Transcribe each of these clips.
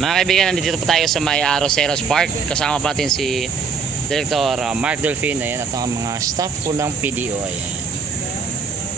Mga kaibigan, nandito po tayo sa may Roseros Park. Kasama pa natin si Director Mark Dolphin. Ayan, at ang mga staff po ng PDO. Ayan.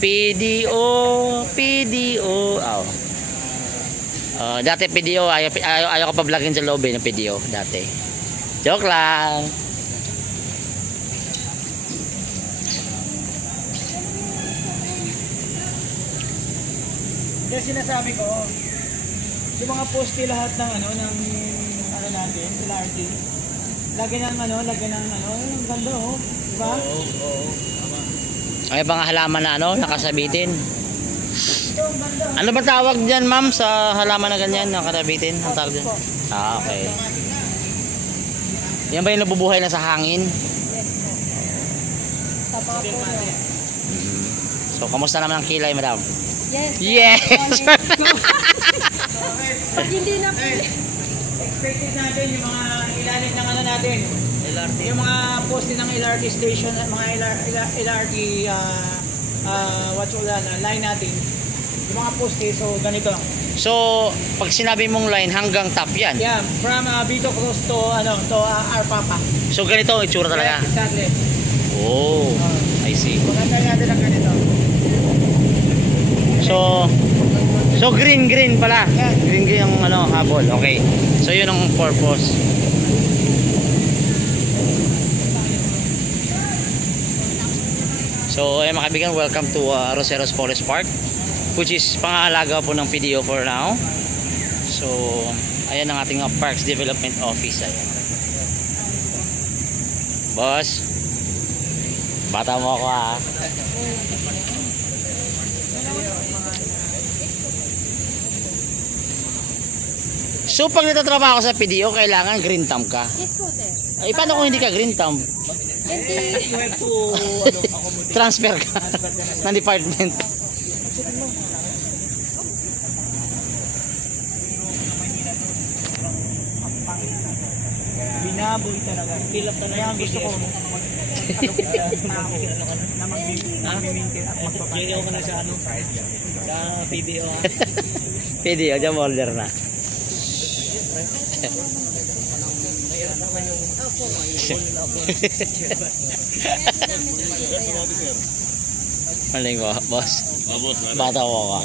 PDO. Dati PDO, ayaw ko pa vlogin sa loob ng PDO dati. Joke lang. Kaya sinasabi ko, yung mga poste lahat ng natin, LRT. Lagyan ng ang ganda oh, di ba? Oo. Ay mga halaman na nakasabitin. Ano ba tawag diyan, ma'am, sa halaman na ganyan nakasabitin? Ang tawag diyan? Okay. Yan ba yung nabubuhay na sa hangin? Yes po. Sa mga puno. So, kamusta naman ang kilay, madam? Yes. Pag hindi na po. Expected natin yung mga ilalim ng natin. LRT. Yung mga poste ng LRT station at mga LRT line natin. Yung mga poste, so ganito lang. So, pag sinabi mong line, hanggang top yan? Yeah, from Vito Cruz to Arpapa. So, ganito ang itsura talaga? Yes, exactly. Oh, I see. Maganda natin ang ganito. So green pala. Green yung habol. Okay. So yun ang purpose. So mga kaibigan, welcome to Roseros Forest Park, which is pangalaga po ng PDO for now. So ayan ang ating Parks Development Office. Ayan. Boss, bata mo ako ha. So pag natatrabaho ka sa PDO, kailangan green thumb ka? Yes po, sir. Ay, paano kung hindi ka green thumb? Transfer ka ng department. Binaboy talaga. Pilap talaga. Kaya gusto ko na mag-maintain at magpapalit ko na sa PBO. PDO, dyan order na. Maling ko, boss. Bata ko ka.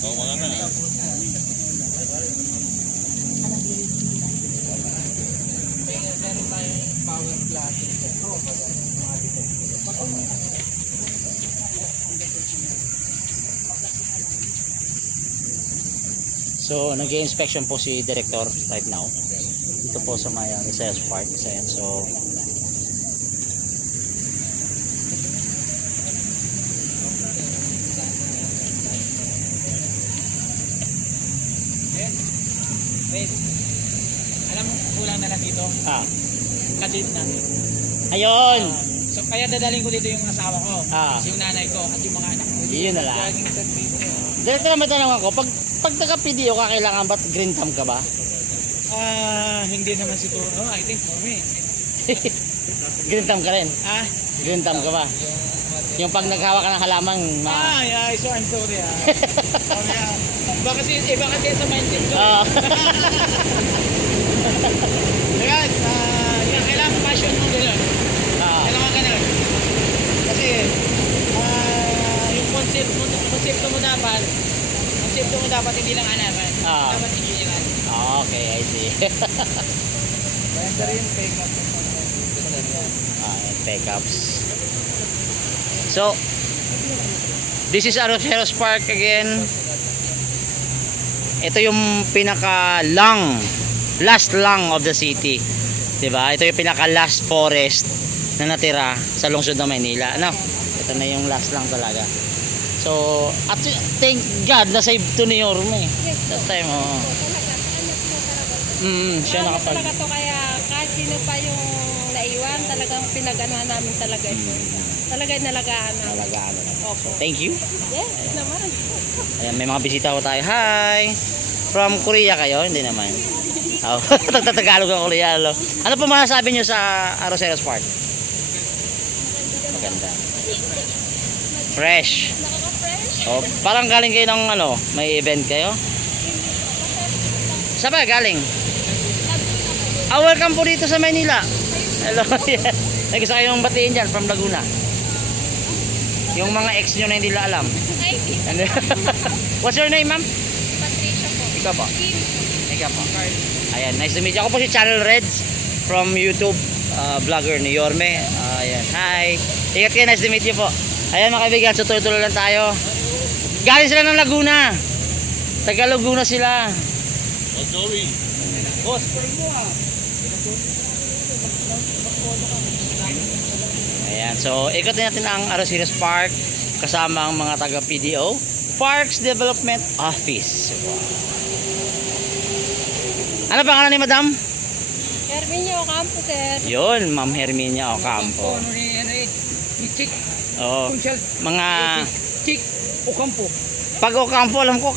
Oo, mga na. Meron tayong power class. So, nag-i-inspection po si Director right now. Dito po sa may Roseros Park. Ayan, so Wait. Alam mo, kulang na lang dito. Kadit na. ayun! So, kaya dadaling ko dito yung asawa ko. Yung nanay ko at yung mga anak ko. Yun na lang. Director, naman tanong ako, pag taga-PDO ka, kailangan ba't green thumb ka ba? Hindi naman siguro. I think for me. Green thumb ka rin? Green thumb ka ba? Yung pag naghawa ka ng halaman, So I'm sorry Iba kasi sa mindset ko. Guys, kailangan passion mo gano'n. Kailangan gano'n. Kasi, yung konsepto mo dapat hindi lang anapan. Dapat engineeran. Okay, I see. Maganda rin take-up. Take-ups. So, this is Roseros Park again. Ito yung last lang of the city. Diba? Ito yung last forest na natira sa lungsod ng Maynila. Ito na yung last lang talaga. So, thank God na save to ni Yorme. That time, siya nakapag. Talaga to, kaya kahit sino pa yung naiwan, talagang pinaganahan namin talaga ito. Talaga nalagaan namin. Opo. Thank you. Yes, naman. Ayan, may mga bisita ko tayo. Hi! From Korea kayo? Hindi naman. Tagalog ang Korea. Ano pa masasabi nyo sa Roseros Park? Maganda. Fresh. Parang galing kayo ng may event kayo? Saan ba galing? Welcome po dito sa Maynila. Hello. May gusto kayong batiin dyan from Laguna. Yung mga ex nyo na hindi nila alam. Ano? What's your name, ma'am? Patricia po. Ikaw po. Ikaw po. Ayan, nice to meet you. Ako po si Channel Reds from YouTube vlogger ni Yorme. Ayan, hi. Ingat kayo, nice to meet you po. Ayan mga kaibigan, so tuloy-tuloy lang tayo. Galing sila ng Laguna. Taga Laguna sila. What's going? Boss, pwede mo ah. Ayan, so ikutin natin ang Arocinas Park kasama ang mga taga PDO, Parks Development Office. Wow. Ano pangalan ni Madam? Herminio Ocampo, sir. Yun, Ma'am Herminia Ocampo. Ano ni Chick? Oo. Mga Chick Ocampo. pag Ocampo, alam ko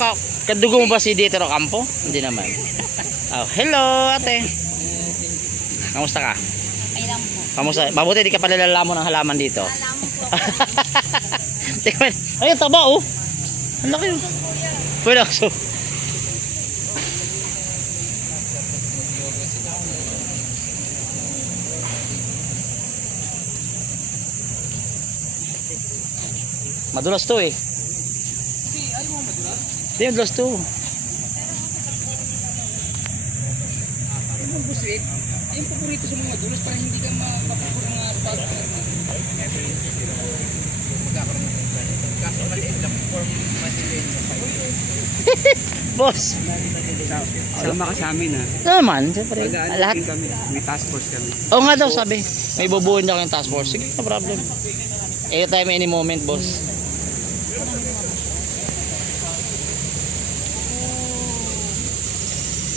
kadugo mo ba si Dieter Ocampo? Hindi naman. Oh, hello, ate. Kamusta ka? Ay lang po. Kamusta? Mabuti di ka pala lalamon ng halaman dito. Alam mo po. Tingnan. Ayun, taba oh. Ang laki oh. Pwede ako. Madulas to eh. Ayaw mo madulas? Hindi, madulas to. Yung buswit, yung paborito sa mga madulas para hindi ka mapapuro mga bago. Boss. Sama ka sa amin ha. Naman, siyempre. Lahat. Kami, may task force kami. Oo nga daw sabi. May bubuhin daw yung task force. Sige, no problem. Anytime, any moment, boss.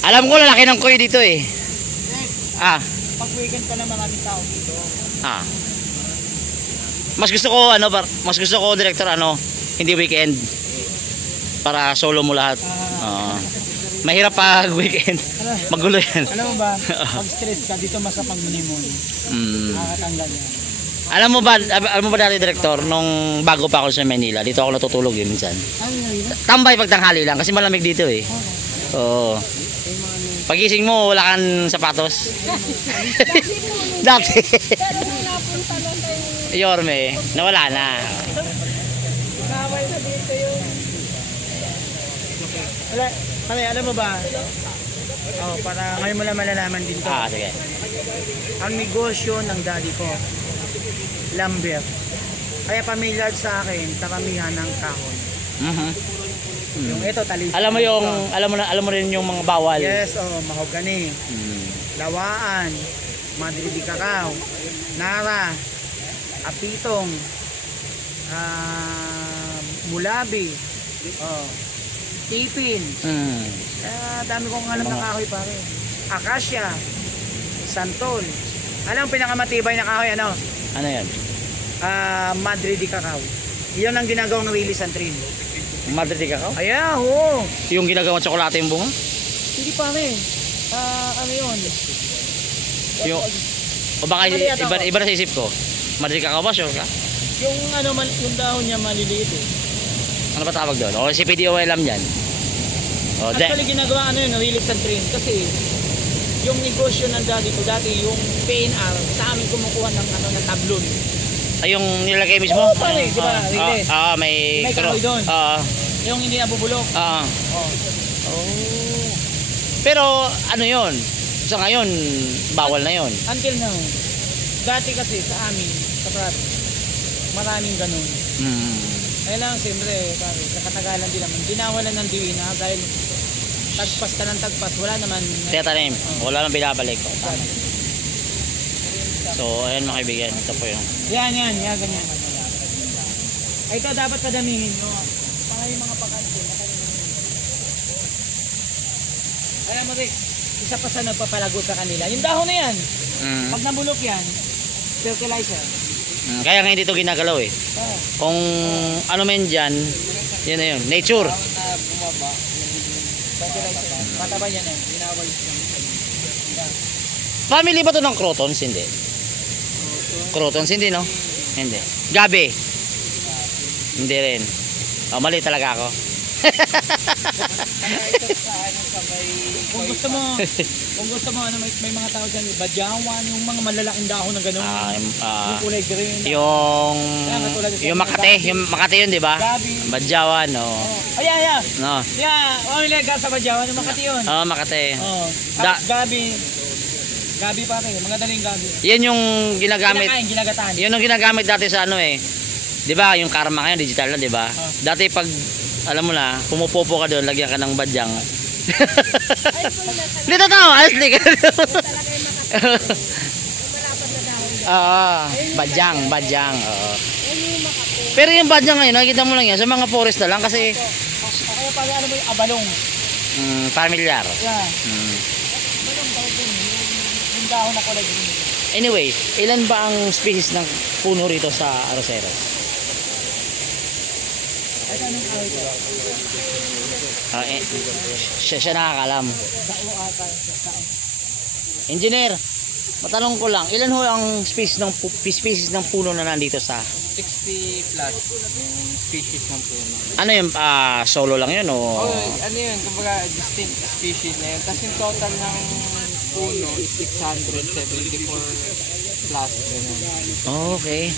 Alam ko lalaki ng koy dito eh. Pag weekend pa na maraming tao dito. Mas gusto ko mas gusto ko director hindi weekend. Para solo mo lahat. Mahirap pag weekend. Magulo yan. Alam mo ba, pag stress ka dito mas kapag-munimon. Nakakatanggal yan. Alam mo ba dati director nung bago pa ako sa Manila, dito ako natutulog minsan. Tambay pag tanghali lang kasi malamig dito eh. Oo. Pagising mo wala kang sapatos. Dati. Pero nung napunta lang tayo. Yorme, nawala na. Nawal na dito yun. Alam mo ba? Para ngayon mo lang malalaman din to. Sige. Ang negosyo ng daddy ko, lumber. Kaya familiar sa akin, karamihan ng kahoy. Yung ito, talis. Alam mo rin yung mga bawal. Yes, mahogany, lawaan, Madrid de Cacao, nara, apitong, mulabi, tipin. Dami kong alam ng kahoy pare. Acacia, santol. Alam ang pinakamatibay na kahoy ano? Ano yan? Madrid de Cacao. Iyon ang ginagawang release and trim. Madrid de Cacao? Ayan, oo. Yung ginagawang tsokolate yung bunga? Hindi pare. Ano yun? O baka iba na sa isip ko. Madrid de Cacao ba? Sure ka? Yung yung dahon niya maliliit eh. Ano ba tawag doon? O si PDO alam yan. Actually ginagawa yun, release and trim. Kasi yung negosyo ng daddy ko dati, yung PNR, sa amin kumukuha ng ng tablon. Ay, yung nilagay mismo? Oo, pare, di ba? Release. May kahoy doon. Yung hindi nabubulok. Pero ano yun? Sa ngayon, bawal na yun. Until now. Dati kasi sa amin, sa province, maraming ganun. Kaya lang, siyempre, pare, kakatagalan din naman. Dinawalan ng diwina dahil tagpas ka ng tagpas, wala naman. Tiyatanim, wala nang binabalik. So, ayan mga kaibigan, ito po yung... Yan, ganyan. Ay, ito dapat kadamihin, no? Para yung mga pagkanto. Alam mo, Rick, isa pa sa nagpapalago sa kanila. Yung dahon na yan, pag nabulok yan, fertilizer. Kaya nga hindi ito ginagalaw eh. Kung ano man dyan, yun na yun. Nature. Fertilizer. Mataba yan eh. Ginawal yan. Family ba ito ng crotons? Hindi. Crotons? Hindi, no? Hindi. Gabi? Hindi rin. Mali talaga ako. Kung gusto mo ano, may mga tao dyan, badyawan, yung mga malalaking dahon na gano'n. Yung kulay green. Yung Makati yun, di ba? Gabi. Badyawan, no. Ayan. No. Mamili ka sa badyawan, yung Makati yun. Makati. Tapos gabi. Gabi pa rin, mga daling gabi. Yan yung ginagamit. Ginagataan. Yun yung ginagamit dati sa ano eh. 'Di ba? Yung karma ngayon digital na, 'di ba? Dati pag alam mo na, pumupopo ka doon, lagyan ka ng badyang. Hindi totoo, honestly. Badyang. Oo. Pero yung badyang ngayon, nakikita mo lang yan sa mga forest na lang kasi Kaya pala ano mo yung abalong. familiar. Yeah. Abalong tawag yun. Yung dahon na kulay green. Anyway, ilan ba ang species ng puno rito sa Arroceros? Ay, anong awit ko? Siya nakakalam. Dao ata. Engineer, matanong ko lang, ilan ho ang species ng puno na nandito sa 60 plus yung species ng puno. ano yung solo lang yun o? Ano yun, kumbaga distinct species na yun. Tapos yung total ng puno is 674 plus. Ganun. Okay.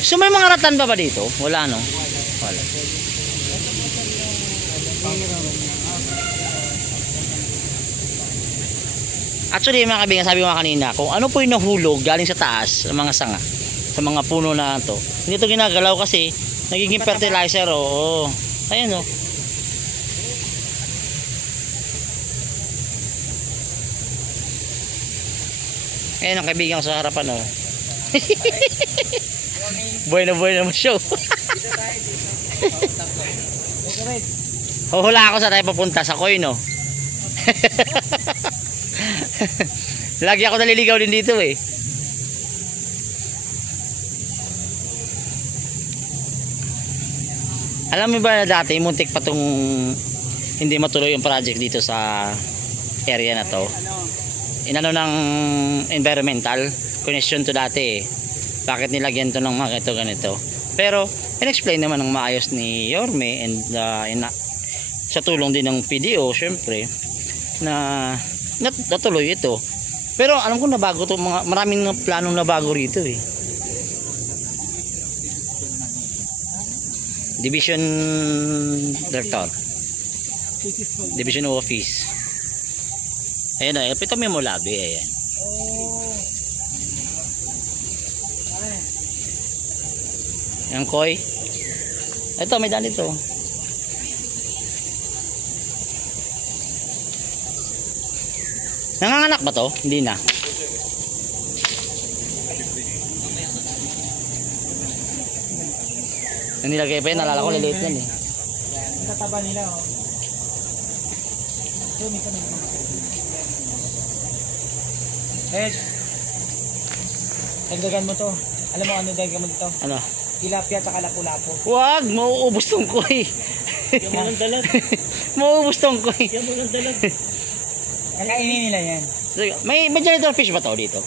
So may mga ratan ba dito? Wala no? Wala. Actually mga kaibigan, sabi ko nga kanina, kung ano po yung nahulog galing sa taas, sa mga sanga, sa mga puno na ito, hindi ito ginagalaw kasi nagiging fertilizer. Oo. Ayun o. Ayun ang kaibigan ko sa harapan o. Buhay na mo show. Huhula ako sa tayo papunta sa Koy no. Lagi ako naliligaw din dito eh. Alam mo ba na dati muntik pa tong hindi matuloy yung project dito sa area na to. Inano ng environmental connection to dati eh. Bakit nilagyan to ng mga ito ganito. Pero in-explain naman ng maayos ni Yorme and sa tulong din ng PDO syempre na natuloy ito. Pero alam ko na bago to, maraming planong na bago rito eh. Division Director. Division Office. Ayun na, ito may mulabi ayan. Ang Koy. Ito may daan dito. Nanganganak ba to? Hindi na. Ang nilagay pa yun, nalala ko liliit yan eh. Ang tataba nila oh. Dagdagan mo to. Alam mo ano dagdagan mo dito? Ano? Tilapia at lapu-lapu. Wag! Mauubos tong Koy. Yung mga dalag. Mauubos tong Koy. Yung mga dalag. Kakainin nila yan. May janitor fish ba to dito?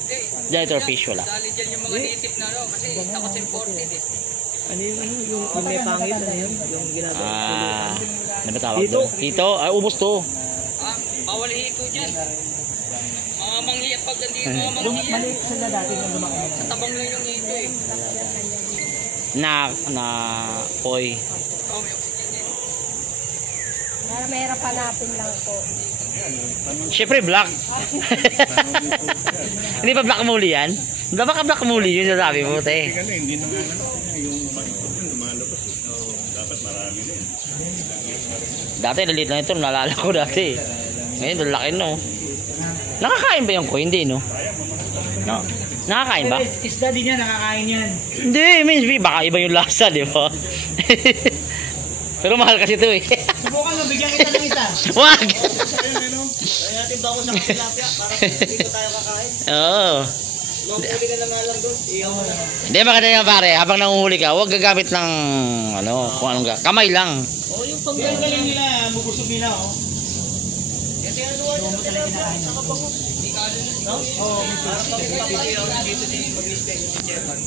Janitor fish wala. Dali dyan yung mga native na no, kasi tapos imported eh. Ano yung may pangit na yun? Yung ginagawa. Ano ba tawag doon? Hito? Ay, ubos to. Bawal hito dyan. Mga manghiya pag hindi mga Yung manghiya. maliit sila dati nung lumaki na. Sa tabang lang yung hito eh. Na Koy. Oh, may oxygen yan. Para mahirap hanapin lang po. Siyempre black. Hindi pa black muli yan? Baka black muli yun sabi mo te. Hindi na nga yung pakipot yun, lumalabas. Dapat marami na yun. Dati nalit na ito, nalala ko dati. Ngayon lalaki no. Nakakain ba yung Koy? Hindi no? No. Nakakain ba? Pero isda din yan, nakakain yan. Hindi, means baka iba yung lasa, di ba? Pero mahal kasi ito eh. Subukan mo, bigyan kita ng isa. Wag! Kaya natin ba ako sa tilapia para dito tayo kakain. Oo. Mampuli ka na nga lang doon. Iyaw mo na. Hindi maganda nga pare, habang nanguhuli ka, huwag gagamit ng kung anong kamay lang. Oh, yung paggaling nila, bubusugin na oh. Kasi ano mo talaga kinakain sa kapango. Hindi ka ano no? Oo, dito din mag-stay si Chairman.